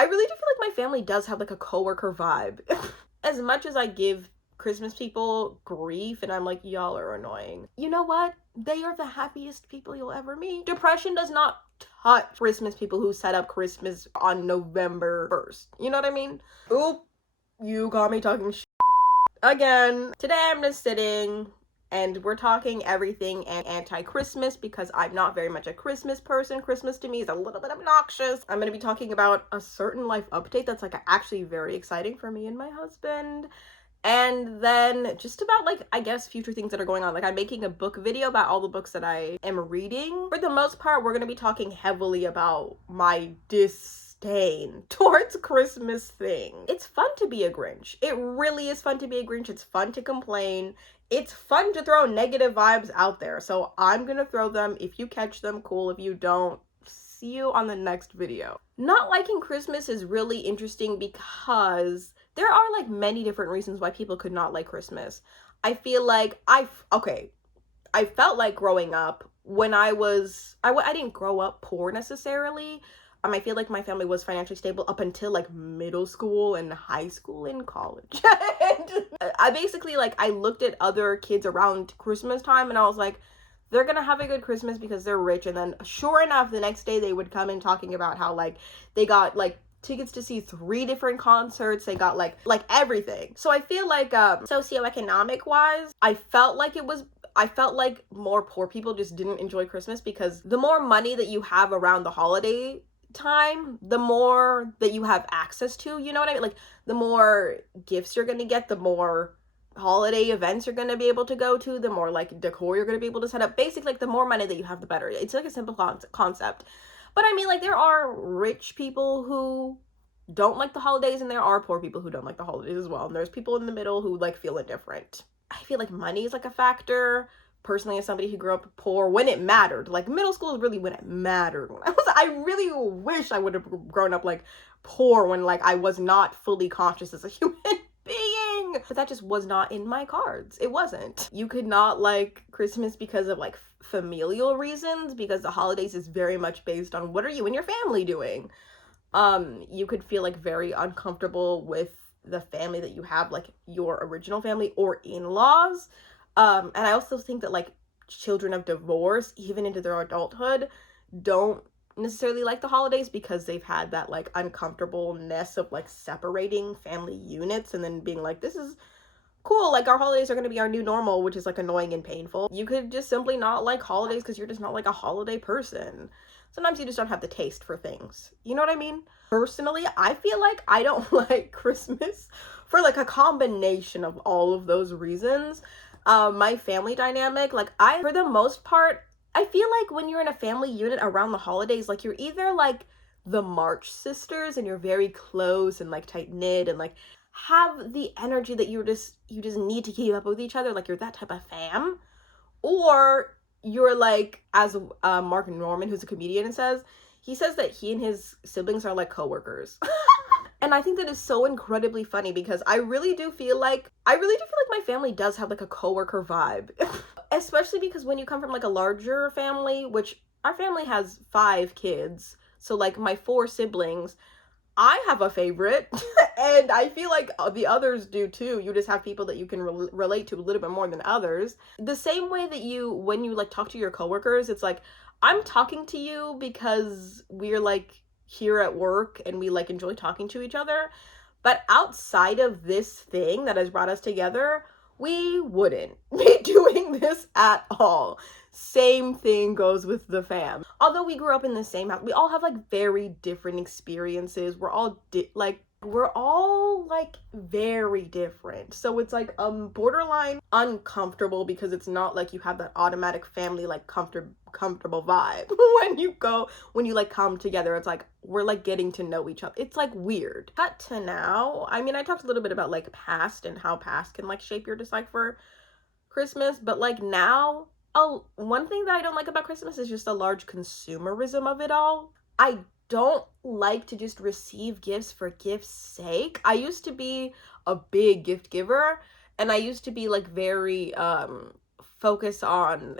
I really do feel like my family does have like a coworker vibe. As much as I give Christmas people grief and I'm like, y'all are annoying. You know what? They are the happiest people you'll ever meet. Depression does not touch Christmas people who set up Christmas on November 1st. You know what I mean? Oop, you got me talking again. Today I'm just sitting and we're talking everything and anti-Christmas because I'm not very much a Christmas person. Christmas to me is a little bit obnoxious. I'm gonna be talking about a certain life update that's like actually very exciting for me and my husband. And then just about like, I guess, future things that are going on. Like I'm making a book video about all the books that I am reading. For the most part, we're gonna be talking heavily about my disdain towards Christmas thing. It's fun to be a Grinch. It really is fun to be a Grinch. It's fun to complain. It's fun to throw negative vibes out there. So I'm gonna throw them. If you catch them, cool. If you don't, see you on the next video. Not liking Christmas is really interesting because there are like many different reasons why people could not like Christmas. I feel like I felt like growing up when I didn't grow up poor necessarily. I feel like my family was financially stable up until like middle school and high school and college. And I basically like I looked at other kids around Christmas time and I was like, they're gonna have a good Christmas because they're rich. And then sure enough, the next day they would come in talking about how like they got like tickets to see 3 different concerts. They got like everything. So I feel like socioeconomic wise, I felt like more poor people just didn't enjoy Christmas because the more money that you have around the holiday time, the more that you have access to, you know what I mean? Like the more gifts you're gonna get, the more holiday events you're gonna be able to go to, the more like decor you're gonna be able to set up. Basically, like the more money that you have, the better. It's like a simple concept. But I mean, like there are rich people who don't like the holidays and there are poor people who don't like the holidays as well. And there's people in the middle who like feel indifferent. I feel like money is like a factor. Personally, as somebody who grew up poor when it mattered, like middle school is really when it mattered. I really wish I would have grown up like poor when like I was not fully conscious as a human being. But that just was not in my cards. It wasn't. You could not like Christmas because of like familial reasons, because the holidays is very much based on what are you and your family doing. You could feel like very uncomfortable with the family that you have, like your original family or in-laws. And I also think that like children of divorce, even into their adulthood, don't necessarily like the holidays because they've had that like uncomfortableness of like separating family units and then being like, this is cool, like our holidays are going to be our new normal, which is like annoying and painful. You could just simply not like holidays because you're just not like a holiday person. Sometimes you just don't have the taste for things. You know what I mean? Personally, I feel like I don't like Christmas for like a combination of all of those reasons. My family dynamic, like for the most part, I feel like when you're in a family unit around the holidays, like you're either like the March sisters and you're very close and like tight knit and like have the energy that you just need to keep up with each other, like you're that type of fam, or you're like, as Mark Norman, who's a comedian, he says that he and his siblings are like coworkers. And I think that is so incredibly funny because I really do feel like my family does have like a coworker vibe. Especially because when you come from like a larger family, which our family has 5 kids, so like my 4 siblings, I have a favorite. And I feel like the others do too. You just have people that you can relate to a little bit more than others. The same way that when you like talk to your coworkers, it's like, I'm talking to you because we're like here at work and we like enjoy talking to each other. But outside of this thing that has brought us together, we wouldn't be doing this at all. Same thing goes with the fam. Although we grew up in the same house, we all have like very different experiences. We're all very different. So it's like borderline uncomfortable because it's not like you have that automatic family like comfortable vibe when you like come together. It's like we're like getting to know each other. It's like weird. Cut to now. I mean, I talked a little bit about like past and how past can like shape your dislike for Christmas, but like now, one thing that I don't like about Christmas is just the large consumerism of it all. I don't like to just receive gifts for gifts' sake. I used to be a big gift giver, and I used to be like very focused on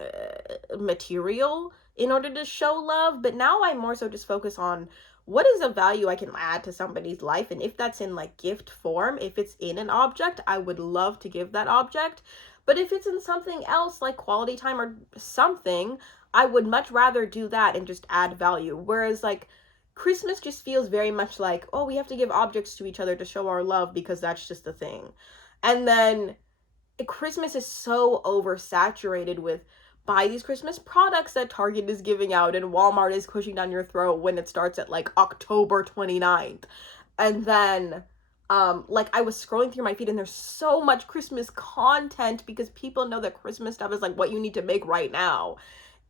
material in order to show love, but now I more so just focus on what is a value I can add to somebody's life? And if that's in like gift form, if it's in an object, I would love to give that object. But if it's in something else like quality time or something, I would much rather do that and just add value. Whereas like Christmas just feels very much like, oh, we have to give objects to each other to show our love because that's just the thing. And then Christmas is so oversaturated with buy these Christmas products that Target is giving out and Walmart is pushing down your throat when it starts at like October 29th. And then like I was scrolling through my feed and there's so much Christmas content because people know that Christmas stuff is like what you need to make right now.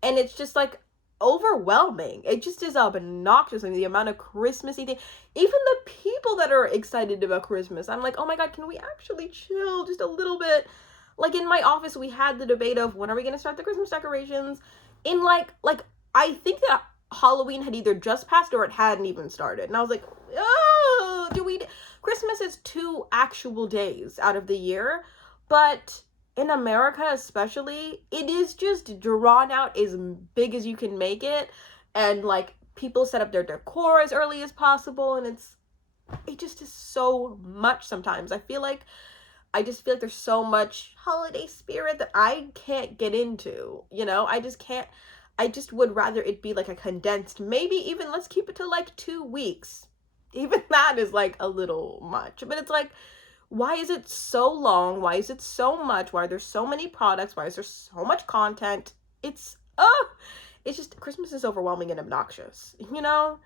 And it's just like overwhelming. It just is obnoxious. The amount of Christmassy thing, even the people that are excited about Christmas, I'm like, oh my god, can we actually chill just a little bit? Like in my office we had the debate of when are we going to start the Christmas decorations. In like I think that Halloween had either just passed or it hadn't even started, and I was like, oh, Christmas is 2 actual days out of the year, but in America especially, it is just drawn out as big as you can make it, and like people set up their decor as early as possible, and it just is so much sometimes. I just feel like there's so much holiday spirit that I can't get into, you know? I just can't. I just would rather it be like a condensed, maybe even let's keep it to like 2 weeks. Even that is like a little much. But it's like, why is it so long? Why is it so much? Why are there so many products? Why is there so much content? It's just Christmas is overwhelming and obnoxious, you know?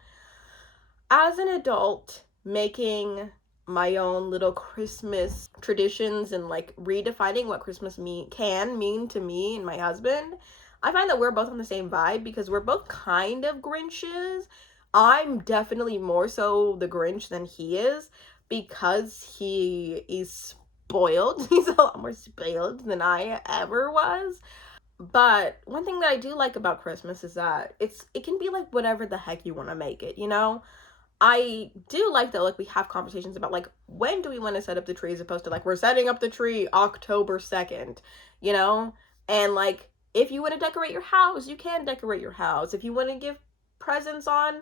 As an adult, making my own little Christmas traditions and like redefining what Christmas can mean to me and my husband, I find that we're both on the same vibe because we're both kind of Grinches. I'm definitely more so the Grinch than he is because he is spoiled. He's a lot more spoiled than I ever was. But one thing that I do like about Christmas is that it can be like whatever the heck you want to make it, you know? I do like that like we have conversations about like when do we want to set up the tree as opposed to like we're setting up the tree October 2nd, you know? And like if you want to decorate your house, you can decorate your house. If you want to give presents on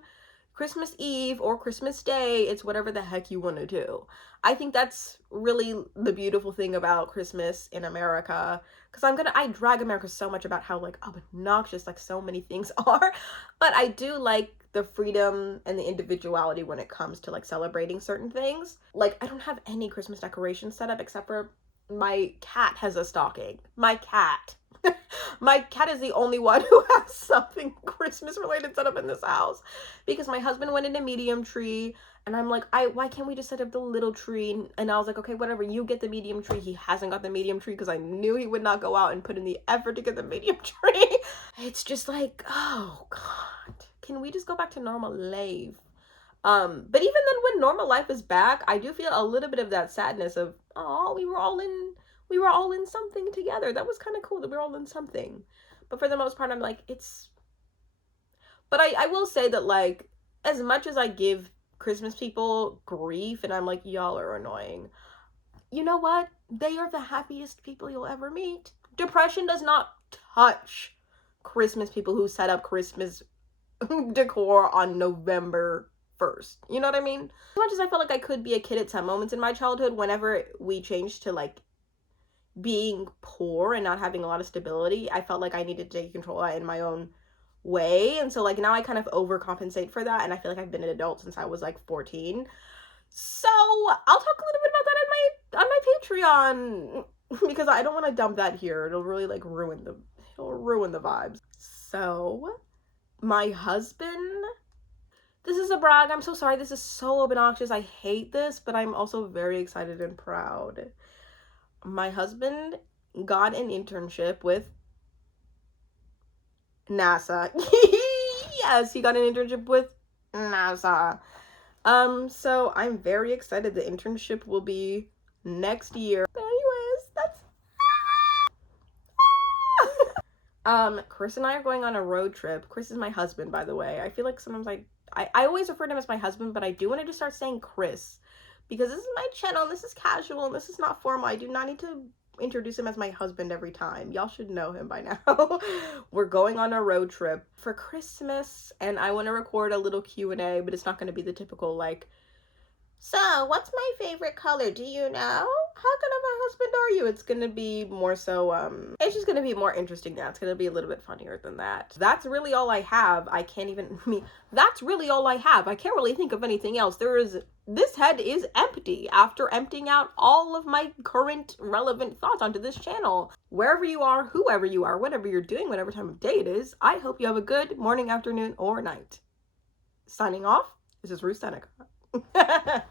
Christmas Eve or Christmas Day, it's whatever the heck you want to do. I think that's really the beautiful thing about Christmas in America, because I drag America so much about how like obnoxious like so many things are, but I do like the freedom and the individuality when it comes to like celebrating certain things. Like I don't have any Christmas decorations set up except for my cat has a stocking. My cat. My cat is the only one who has something Christmas related set up in this house because my husband wanted a medium tree and I'm like, why can't we just set up the little tree? And I was like, okay, whatever, you get the medium tree. He hasn't got the medium tree because I knew he would not go out and put in the effort to get the medium tree. It's just like, oh god, can we just go back to normal life? But even then when normal life is back, I do feel a little bit of that sadness of, oh, we were all in something together. That was kind of cool that we were all in something. But for the most part, I'm like, but I will say that like, as much as I give Christmas people grief and I'm like, y'all are annoying, you know what? They are the happiest people you'll ever meet. Depression does not touch Christmas people who set up Christmas decor on November 1st. You know what I mean? As much as I felt like I could be a kid at some moments in my childhood, whenever we changed to like being poor and not having a lot of stability, I felt like I needed to take control of that in my own way. And so like now I kind of overcompensate for that, and I feel like I've been an adult since I was like 14. So I'll talk a little bit about that on my Patreon because I don't want to dump that here. It'll really like ruin the vibes. So my husband, this is a brag. I'm so sorry. This is so obnoxious. I hate this, but I'm also very excited and proud. My husband got an internship with NASA. Yes, he got an internship with NASA. So I'm very excited. The internship will be next year. But anyways, Chris and I are going on a road trip. Chris is my husband, by the way. I feel like sometimes I always refer to him as my husband, but I do want to just start saying Chris because this is my channel, and this is casual, and this is not formal. I do not need to introduce him as my husband every time. Y'all should know him by now. We're going on a road trip for Christmas, and I want to record a little Q&A, but it's not going to be the typical, like, so, what's my favorite color? Do you know? How good of a husband are you? It's gonna be more so, it's just gonna be more interesting now. It's gonna be a little bit funnier than that. That's really all I have. That's really all I have. I can't really think of anything else. This head is empty after emptying out all of my current relevant thoughts onto this channel. Wherever you are, whoever you are, whatever you're doing, whatever time of day it is, I hope you have a good morning, afternoon, or night. Signing off, this is Ruth Seneca.